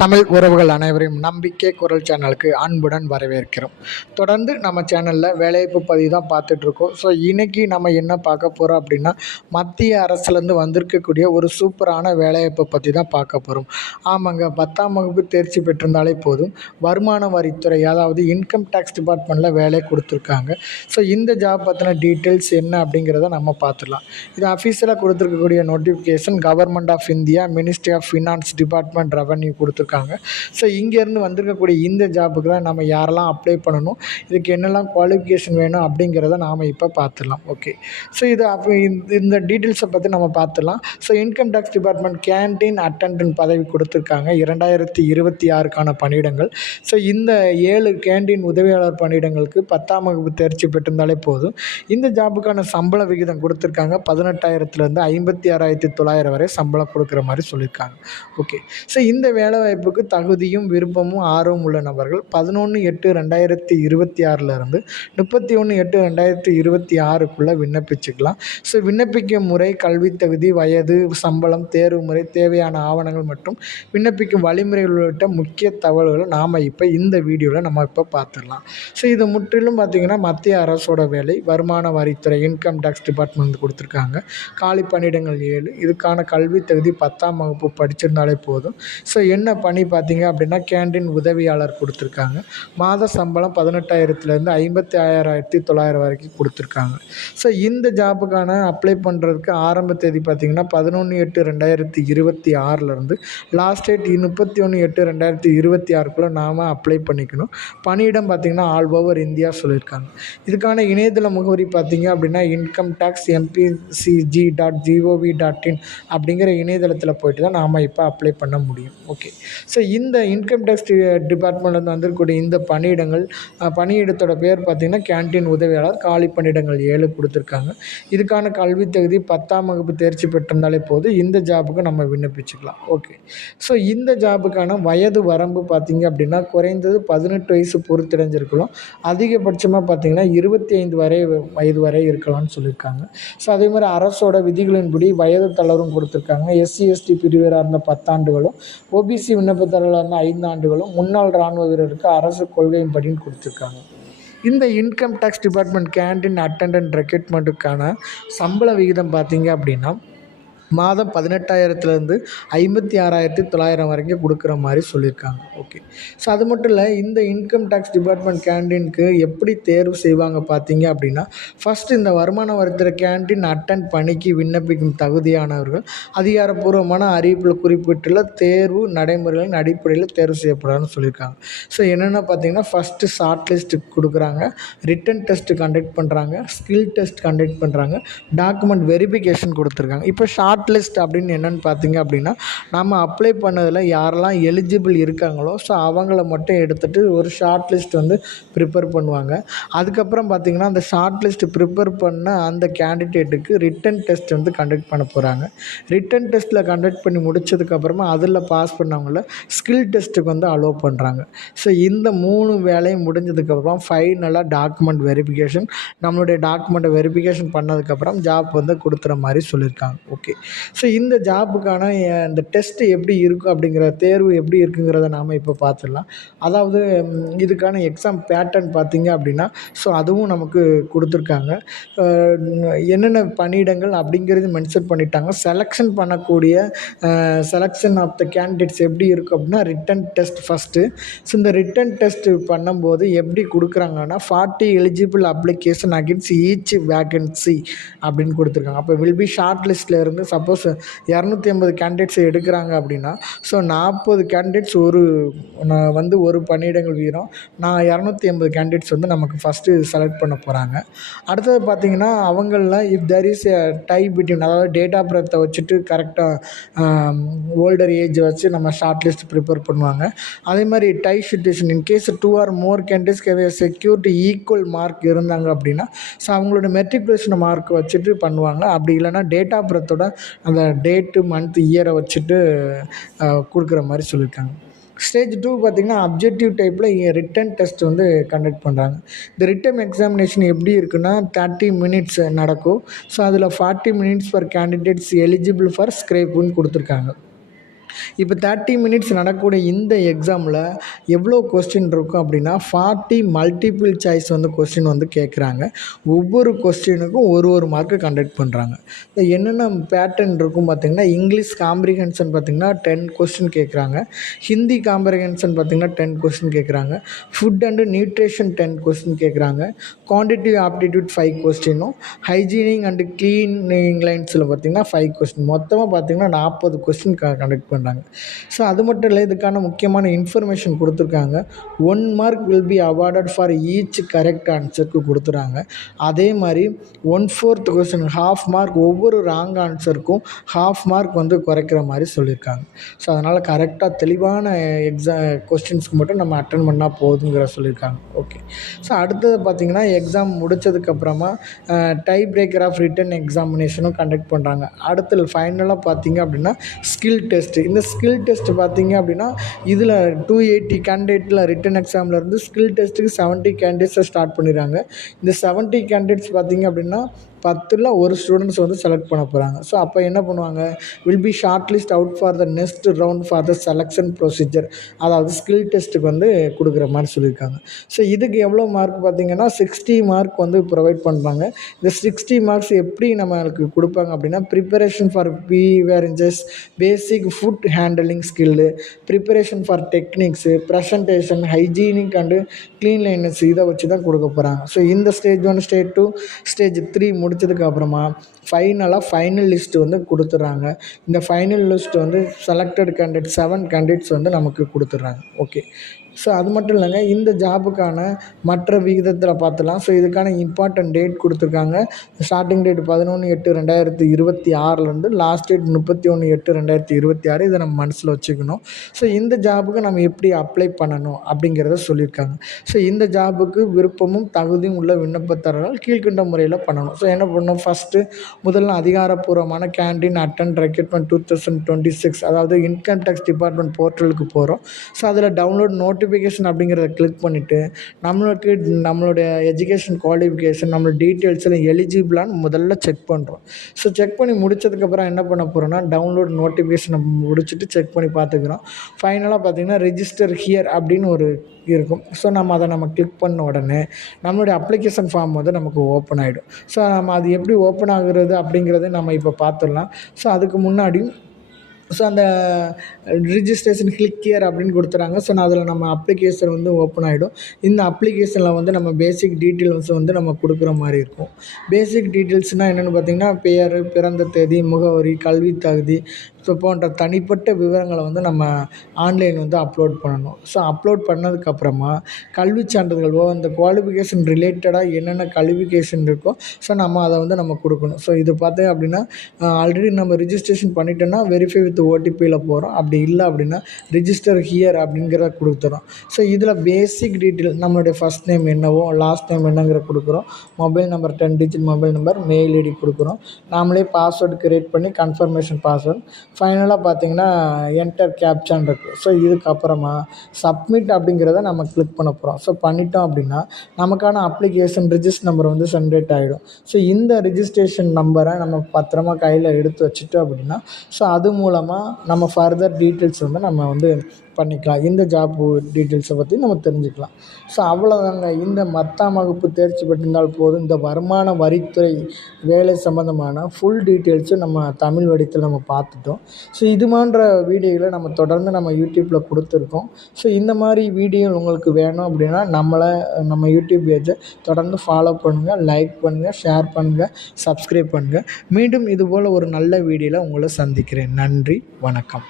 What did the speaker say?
தமிழ் உறவுகள் அனைவரையும் நம்பிக்கை குரல் சேனலுக்கு அன்புடன் வரவேற்கிறோம். தொடர்ந்து நம்ம சேனலில் வேலைவாய்ப்பு பதிவு தான் பார்த்துட்ருக்கோம். ஸோ இன்றைக்கி நம்ம என்ன பார்க்க போகிறோம் அப்படின்னா, மத்திய அரசுலேருந்து வந்திருக்கக்கூடிய ஒரு சூப்பரான வேலைவாய்ப்பை பற்றி தான் பார்க்க போகிறோம். ஆமாங்க, 10ஆம் வகுப்பு தேர்ச்சி பெற்றிருந்தாலே போதும், வருமான வரித்துறை அதாவது இன்கம் டேக்ஸ் டிபார்ட்மெண்ட்டில் வேலை கொடுத்துருக்காங்க. ஸோ இந்த ஜாப் பற்றின டீட்டெயில்ஸ் என்ன அப்படிங்கிறத நம்ம பார்த்துடலாம். இது அஃபீஷியலாக கொடுத்துருக்கக்கூடிய notification government of India, ministry of finance department, revenue கொடுத்துருக்காங்க. ஸோ இங்கேருந்து வந்திருக்கக்கூடிய இந்த ஜாப்புக்கு தான் நம்ம யாரெல்லாம் அப்ளை பண்ணணும், இதுக்கு என்னெல்லாம் குவாலிஃபிகேஷன் வேணும் அப்படிங்கிறத நாம் இப்போ பார்த்துடலாம். ஓகே, ஸோ இது இந்த டீட்டெயில்ஸை பற்றி நம்ம பார்த்துடலாம். So income tax department canteen attendant பதவி கொடுத்துருக்காங்க 2026க்கான பணியிடங்கள். ஸோ இந்த 7 கேன்டீன் உதவியாளர் பணியிடங்களுக்கு 10ஆம் வகுப்பு தேர்ச்சி பெற்றிருந்தாலே போதும். இந்த ஜாப்புக்கான சம்பள விகிதம் கொடுத்துருக்காங்க 18,000லேருந்து 56,900 வரை சம்பளம் கொடுக்குற மாதிரி சொல்லியிருக்காங்க. ஓகே, ஸோ இந்த வேலைவாய்ப்புக்கு தகுதியும் விருப்பமும் ஆர்வம் உள்ள நபர்கள் 11/8/2026லேருந்து 31/8/2026க்குள்ளே விண்ணப்பிச்சுக்கலாம். ஸோ விண்ணப்பிக்கும் முறை, கல்வி தகுதி, வயது, சம்பளம், தேர்வு முறை, தேவையான ஆவணங்கள் மற்றும் விண்ணப்பிக்கும் வழிமுறைகள் உள்ளிட்ட முக்கிய தகவல்களை நாம் இப்போ இந்த வீடியோவில் நம்ம இப்போ பார்த்துடலாம். ஸோ இது முற்றிலும் பார்த்திங்கன்னா மத்திய அரசோட வேலை, வருமான வரித்துறை இன்கம் டேக்ஸ் டிபார்ட்மெண்ட் கொடுத்துருக்காங்க. காலி பணியிடங்கள் 7. இதுக்கான கல்வி தகுதி 10ஆம் வகுப்பு படிச்சிருந்தாலே போதும். ஸோ என்ன பணி பார்த்திங்க அப்படின்னா, கேன்டீன் உதவியாளர் கொடுத்துருக்காங்க. மாத சம்பளம் 18,000லேருந்து 56,900 வரைக்கும் கொடுத்துருக்காங்க. ஸோ இந்த ஜாப்புக்கான அப்ளை பண்ணுறதுக்கு ஆரம்ப தேதி பார்த்திங்கன்னா 11/8/2026லேருந்து லாஸ்ட் டேட் 31/8/2026க்குள்ளே நாம் அப்ளை பண்ணிக்கணும். பணியிடம் பார்த்திங்கன்னா ஆல் ஓவர் இந்தியா சொல்லியிருக்காங்க. இதுக்கான இணையதள முகவரி பார்த்திங்க அப்படின்னா இன்கம் டேக்ஸ் mpcg.gov.in அப்படிங்கிற இணையதளத்தில் போய்ட்டு தான் நாம் இப்போ அப்ளை பண்ண முடியும். ஓகே, ஸோ இந்த இன்கம் டேக்ஸ் டிபார்ட்மெண்ட்லேருந்து வந்திருக்கக்கூடிய இந்த பணியிடத்தோட பேர் பார்த்திங்கன்னா கேன்டீன் உதவியாளர். காலி பணியிடங்கள் 7 கொடுத்துருக்காங்க. இதுக்கான கல்வி தகுதி 10ஆம் வகுப்பு தேர்ச்சி பெற்றிருந்தாலே போதும், இந்த ஜாபுக்கு நம்ம விண்ணப்பிச்சுக்கலாம். ஓகே, ஸோ இந்த ஜாபுக்கான வயது வரம்பு பார்த்திங்க அப்படின்னா குறைந்தது 18 வயசு பொறுத்தடைஞ்சிருக்கலாம். அதிகபட்சமாக பார்த்திங்கன்னா 25 வயது வரை இருக்கலாம்னு சொல்லியிருக்காங்க. ஸோ அதே மாதிரி அரசோட விதிகளின்படி வயது தளர்வும் கொடுத்துருக்காங்க. SC/ST பிரிவினராக இருந்த 10 ஆண்டுகளும், OBC விண்ணப்பதாரர்களாக இருந்த 5 ஆண்டுகளும், முன்னாள் இராணுவ வீரருக்கு அரசு கொள்கையின்படின்னு கொடுத்துருக்காங்க. இந்த income tax department canteen attendant ரெக்ரூட்மெண்ட்டுக்கான சம்பள விகிதம் பார்த்திங்க அப்படின்னா மாதம் 18,000லேருந்து 56,900 வரைக்கும் கொடுக்குற மாதிரி சொல்லியிருக்காங்க. ஓகே, ஸோ அது மட்டும் இல்லை, இந்த இன்கம் டேக்ஸ் டிபார்ட்மெண்ட் கேன்டீனுக்கு எப்படி தேர்வு செய்வாங்க பார்த்திங்க அப்படின்னா, ஃபஸ்ட்டு இந்த வருமான வரித்துறை கேன்டீன் அட்டெண்ட் பணிக்கு விண்ணப்பிக்கும் தகுதியானவர்கள் அதிகாரப்பூர்வமான அறிவிப்பில் குறிப்பிட்டுள்ள தேர்வு நடைமுறைகளின் அடிப்படையில் தேர்வு செய்யப்படாதுன்னு சொல்லியிருக்காங்க. ஸோ என்னென்ன பார்த்திங்கன்னா, ஃபஸ்ட்டு ஷார்ட் லிஸ்ட்டு கொடுக்குறாங்க, ரிட்டன் டெஸ்ட்டு கண்டக்ட் பண்ணுறாங்க, ஸ்கில் டெஸ்ட் கண்டக்ட் பண்ணுறாங்க, டாக்குமெண்ட் வெரிஃபிகேஷன் கொடுத்துருக்காங்க. இப்போ ஷார்ட் லிஸ்ட் அப்படின்னு என்னென்னு பார்த்திங்க அப்படின்னா, நம்ம அப்ளை பண்ணதில் யாரெல்லாம் எலிஜிபிள் இருக்காங்களோ ஸோ அவங்கள மட்டும் எடுத்துகிட்டு ஒரு ஷார்ட் லிஸ்ட் வந்து ப்ரிப்பேர் பண்ணுவாங்க. அதுக்கப்புறம் பார்த்திங்கன்னா அந்த ஷார்ட் லிஸ்ட் ப்ரிப்பேர் பண்ண அந்த கேண்டிடேட்டுக்கு ரிட்டன் டெஸ்ட் வந்து கண்டக்ட் பண்ண போகிறாங்க. ரிட்டன் டெஸ்ட்டில் கண்டக்ட் பண்ணி முடித்ததுக்கப்புறமா அதில் பாஸ் பண்ணவங்கள ஸ்கில் டெஸ்ட்டுக்கு வந்து அலோவ் பண்ணுறாங்க. ஸோ இந்த 3 வேலையும் முடிஞ்சதுக்கப்புறம் ஃபைனலாக டாக்குமெண்ட் வெரிஃபிகேஷன், நம்மளுடைய டாக்குமெண்ட்டை வெரிஃபிகேஷன் பண்ணதுக்கப்புறம் ஜாப் வந்து கொடுத்துற மாதிரி சொல்லியிருக்காங்க. ஓகே, ஸோ இந்த ஜாப்புக்கான இந்த டெஸ்ட்டு எப்படி இருக்கும் அப்படிங்கிற தேர்வு எப்படி இருக்குங்கிறத நாம் இப்போ பார்த்துடலாம். அதாவது இதுக்கான எக்ஸாம் பேட்டர்ன் பார்த்திங்க அப்படின்னா ஸோ அதுவும் நமக்கு கொடுத்துருக்காங்க. என்னென்ன பணியிடங்கள் அப்படிங்கிறது மென்ஷன் பண்ணிட்டாங்க. செலெக்ஷன் பண்ணக்கூடிய செலெக்ஷன் ஆஃப் த கேண்டிடேட்ஸ் எப்படி இருக்கும் அப்படின்னா, ரிட்டன் டெஸ்ட் ஃபஸ்ட்டு. ஸோ இந்த ரிட்டன் டெஸ்ட்டு பண்ணும்போது எப்படி கொடுக்குறாங்கன்னா 40 eligible application against each vacancy அப்படின்னு கொடுத்துருக்காங்க. அப்போ வில் பி ஷார்ட் லிஸ்ட்டில் இருந்து சப்போஸ் 250 கேண்டிடேட்ஸை எடுக்கிறாங்க அப்படின்னா ஸோ 40 கேண்டிடேட்ஸ் ஒரு பணியிடங்கள் வீதம் 280 கேண்டிடேட்ஸ் வந்து நமக்கு ஃபஸ்ட்டு செலக்ட் பண்ண போகிறாங்க. அடுத்தது பார்த்திங்கன்னா அவங்களில் if there is a tie between, அதாவது டேட் ஆஃப் பர்த்தை வச்சுட்டு கரெக்டாக ஓல்டர் ஏஜ் வச்சு நம்ம ஷார்ட் லிஸ்ட் ப்ரிப்பேர் பண்ணுவாங்க. அதே மாதிரி tie situation in case 2 or more candidates security equal mark இருந்தாங்க அப்படின்னா ஸோ அவங்களோட மெட்ரிகுலேஷன் மார்க் வச்சுட்டு பண்ணுவாங்க. அப்படி இல்லைனா டேட் ஆஃப் பர்த்தோட அந்த டேட்டு, மந்த், இயரை வச்சுட்டு கொடுக்குற மாதிரி சொல்லியிருக்காங்க. ஸ்டேஜ் 2 பார்த்திங்கன்னா அப்ஜெக்டிவ் டைப்பில் ரிட்டன் டெஸ்ட் வந்து கண்டக்ட் பண்ணுறாங்க. இந்த ரிட்டன் எக்ஸாமினேஷன் எப்படி இருக்குன்னா 30 மினிட்ஸ் நடக்கும். ஸோ அதில் 40 minutes for candidates eligible for ஸ்க்ரேப்புன்னு கொடுத்துருக்காங்க. இப்போ 30 மினிட்ஸ் நடக்கக்கூடிய இந்த எக்ஸாமில் எவ்வளோ கொஸ்டின் இருக்கும் அப்படின்னா 40 மல்டிபிள் சாய்ஸ் வந்து கொஸ்டின் வந்து கேட்குறாங்க. ஒவ்வொரு கொஸ்டினுக்கும் ஒரு மார்க்கு கண்டக்ட் பண்ணுறாங்க. என்னென்ன பேட்டர்ன் இருக்கும் பார்த்திங்கன்னா, இங்கிலீஷ் காம்ப்ரிஹென்ஷன் பார்த்திங்கன்னா 10 கொஸ்டின் கேட்குறாங்க. ஹிந்தி காம்ப்ரிஹென்ஷன் பார்த்திங்கன்னா 10 கொஸ்டின் கேட்குறாங்க. ஃபுட் அண்டு நியூட்ரிஷன் 10 கொஸ்டின் கேட்குறாங்க. குவான்டிட்டிவ் ஆப்டிடியூட் 5 கொஸ்டினும், ஹைஜீனிக் அண்டு க்ளீனிங் லைன்ஸில் பார்த்திங்கன்னா 5 கொஸ்டின், மொத்தமாக பார்த்திங்கன்னா 40 கொஸ்டின் கண்டக்ட் பண்ணுறாங்க. ஸோ அது மட்டும் இல்லை, இதுக்கான முக்கியமான இன்ஃபர்மேஷன் கொடுத்துருக்காங்க. 1 mark will be awarded for each correct ஆன்சருக்கு கொடுத்துறாங்க. அதே மாதிரி 1/4 கொஸ்டின் ஹாஃப் மார்க், ஒவ்வொரு ராங் ஆன்சருக்கும் ஹாஃப் மார்க் வந்து குறைக்கிற மாதிரி சொல்லியிருக்காங்க. ஸோ அதனால் கரெக்டாக தெளிவான கொஸ்டின்ஸ்க்கு மட்டும் நம்ம அட்டன் பண்ணால் போதுங்கிற சொல்லியிருக்காங்க. ஓகே. ஸோ அடுத்தது பார்த்திங்கன்னா, எக்ஸாம் முடித்ததுக்கப்புறமா டை பிரேக்கர் ஆஃப் ரிட்டன் எக்ஸாமினேஷனும் கண்டக்ட் பண்ணுறாங்க. அடுத்து ஃபைனலாக பார்த்திங்க அப்படின்னா ஸ்கில் டெஸ்ட்டு. இந்த ஸ்கில் டெஸ்ட்டு பார்த்திங்க அப்படின்னா, இதில் 280 கேண்டிடேட்டில் ரிட்டன் எக்ஸாம்லேருந்து ஸ்கில் டெஸ்ட்டுக்கு 70 கேண்டிடேட்ஸை ஸ்டார்ட் பண்ணிடுறாங்க. இந்த 70 கேண்டிடேட்ஸ் பார்த்திங்க அப்படின்னா 10ல் ஒரு ஸ்டூடெண்ட்ஸ் வந்து செலக்ட் பண்ண போகிறாங்க. ஸோ அப்போ என்ன பண்ணுவாங்க, will be short list out for the next round for the selection procedure, அதாவது ஸ்கில் டெஸ்ட்டுக்கு வந்து கொடுக்குற மாதிரி சொல்லியிருக்காங்க. ஸோ இதுக்கு எவ்வளோ மார்க் பார்த்திங்கன்னா 60 மார்க் வந்து ப்ரொவைட் பண்ணுறாங்க. இந்த 60 மார்க்ஸ் எப்படி நம்மளுக்கு கொடுப்பாங்க அப்படின்னா, preparation for beverages, basic food handling skill, preparation for techniques, presentation, hygienic and cleanliness, இதை வச்சு தான் கொடுக்க போகிறாங்க. ஸோ இந்த ஸ்டேஜ் 1, ஸ்டேஜ் 2, ஸ்டேஜ் 3 முடிச்சதுக்கு அப்புறமா ஃபைனல் லிஸ்ட்டு வந்து கொடுத்துட்றாங்க. இந்த ஃபைனல் லிஸ்ட்டு வந்து செலக்டட் கேண்டிடேட் 7 கேண்டிடேட்ஸ் வந்து நமக்கு கொடுத்துட்றாங்க. ஓகே. ஸோ அது மட்டும் இல்லைங்க, இந்த ஜாபுக்கான மற்ற விகிதத்தில் பார்த்துலாம். ஸோ இதுக்கான இம்பார்ட்டன்ட் டேட் கொடுத்துருக்காங்க. Starting date 11/8/2026 last date 31/8/2026. இதை நம்ம மனசில் வச்சுக்கணும். ஸோ இந்த ஜாபுக்கு நம்ம எப்படி அப்ளை பண்ணணும் அப்படிங்கிறத சொல்லியிருக்காங்க. ஸோ இந்த ஜாபுக்கு விருப்பமும் தகுதியும் உள்ள விண்ணப்பதாரர்கள் கீழ்கண்ட முறையில் பண்ணணும். ஸோ என்ன பண்ணணும், ஃபஸ்ட்டு முதல்ல அதிகாரப்பூர்வமான கேண்டீன் அட்டெண்ட் ரெக்ரூட்மெண்ட் 2026, அதாவது இன்கம் டேக்ஸ் டிபார்ட்மெண்ட் போர்ட்டலுக்கு போகிறோம். ஸோ அதில் டவுன்லோட் நோட்டிஃபிகேஷன் அப்படிங்கிறத கிளிக் பண்ணிவிட்டு நம்மளுடைய எஜுகேஷன் குவாலிஃபிகேஷன், நம்மளோட டீட்டெயில்ஸ் எல்லாம் எலிஜிபிளான்னு முதல்ல செக் பண்ணுறோம். ஸோ செக் பண்ணி முடித்ததுக்கப்புறம் என்ன பண்ண போகிறோன்னா, டவுன்லோட் நோட்டிஃபிகேஷனை முடிச்சுட்டு செக் பண்ணி பார்த்துக்கிறோம். ஃபைனலாக பார்த்திங்கன்னா ரெஜிஸ்டர் ஹியர் அப்படின்னு ஒரு இருக்கும். ஸோ அதை கிளிக் பண்ண உடனே நம்மளுடைய அப்ளிகேஷன் ஃபார்ம் வந்து நமக்கு ஓப்பன் ஆகிடும். ஸோ நம்ம அது எப்படி ஓப்பன் ஆகுறது அப்படிங்கிறத நம்ம இப்போ பார்த்துடலாம். ஸோ அதுக்கு முன்னாடி அந்த ரிஜிஸ்ட்ரேஷன் கிளிக் ஹியர் அப்படின்னு கொடுத்துறாங்க. ஸோ அதில் நம்ம அப்ளிகேஷன் வந்து ஓப்பன் ஆகிடும். இந்த அப்ளிகேஷனில் வந்து நம்ம பேசிக் டீட்டெயில்ஸ் வந்து நம்ம கொடுக்குற மாதிரி இருக்கும். பேசிக் டீட்டெயில்ஸ்னால் என்னென்னு பார்த்திங்கன்னா, பெயர், பிறந்த தேதி, முகவரி, கல்வி தகுதி, ஸோ போன்ற தனிப்பட்ட விவரங்களை வந்து நம்ம ஆன்லைன் வந்து அப்லோட் பண்ணணும். ஸோ அப்லோட் பண்ணதுக்கப்புறமா கல்வி சான்றிதழ்வோ அந்த குவாலிஃபிகேஷன் ரிலேட்டடாக என்னென்ன குவாலிஃபிகேஷன் இருக்கோ ஸோ நம்ம அதை வந்து நம்ம கொடுக்கணும். ஸோ இது பார்த்தீங்க அப்படின்னா, ஆல்ரெடி நம்ம ரிஜிஸ்ட்ரேஷன் பண்ணிட்டோன்னா வெரிஃபை வித் ஓடிபியில் போகிறோம். அப்படி இல்லை அப்படின்னா ரிஜிஸ்டர் ஹியர் அப்படிங்கிறத கொடுத்துறோம். ஸோ இதில் பேசிக் டீட்டெயில் நம்மளுடைய ஃபஸ்ட் நேம் என்னவோ லாஸ்ட் நேம் என்னங்கிற கொடுக்குறோம். Mobile number 10 digit mobile number, mail ID கொடுக்குறோம். நாமளே பாஸ்வேர்டு கிரியேட் பண்ணி கன்ஃபர்மேஷன் பாஸ்வேர்டு, ஃபைனலாக பார்த்திங்கன்னா என்டர் கேப்சான் இருக்குது. ஸோ இதுக்கப்புறமா சப்மிட் அப்படிங்கிறத நம்ம கிளிக் பண்ண போகிறோம். ஸோ பண்ணிட்டோம் அப்படின்னா நமக்கான அப்ளிகேஷன் ரிஜிஸ்டர் நம்பர் வந்து ஜென்ரேட் ஆகிடும். ஸோ இந்த ரிஜிஸ்ட்ரேஷன் நம்பரை நம்ம பத்திரமா கையில் எடுத்து வச்சுட்டோம் அப்படின்னா ஸோ அது மூலமாக நம்ம ஃபர்தர் டீட்டெயில்ஸ் வந்து நம்ம வந்து பண்ணிக்கலாம். இந்த ஜாப் டீட்டெயில்ஸை பற்றி நம்ம தெரிஞ்சுக்கலாம். ஸோ அவ்வளோதாங்க. இந்த 10ஆம் வகுப்பு தேர்ச்சி பெற்றிருந்தால் போதும், இந்த வருமான வரித்துறை வேலை சம்மந்தமான ஃபுல் டீட்டெயில்ஸும் நம்ம தமிழ் வடிவத்தில் நம்ம பார்த்துட்டோம். ஸோ இது போன்ற வீடியோகளை நம்ம தொடர்ந்து நம்ம யூடியூப்பில் கொடுத்துருக்கோம். ஸோ இந்த மாதிரி வீடியோ உங்களுக்கு வேணும் அப்படின்னா நம்ம யூடியூப் பேஜை தொடர்ந்து ஃபாலோ பண்ணுங்கள், லைக் பண்ணுங்கள், ஷேர் பண்ணுங்கள், சப்ஸ்கிரைப் பண்ணுங்கள். மீண்டும் இதுபோல் ஒரு நல்ல வீடியோவில் உங்களை சந்திக்கிறேன். நன்றி, வணக்கம்.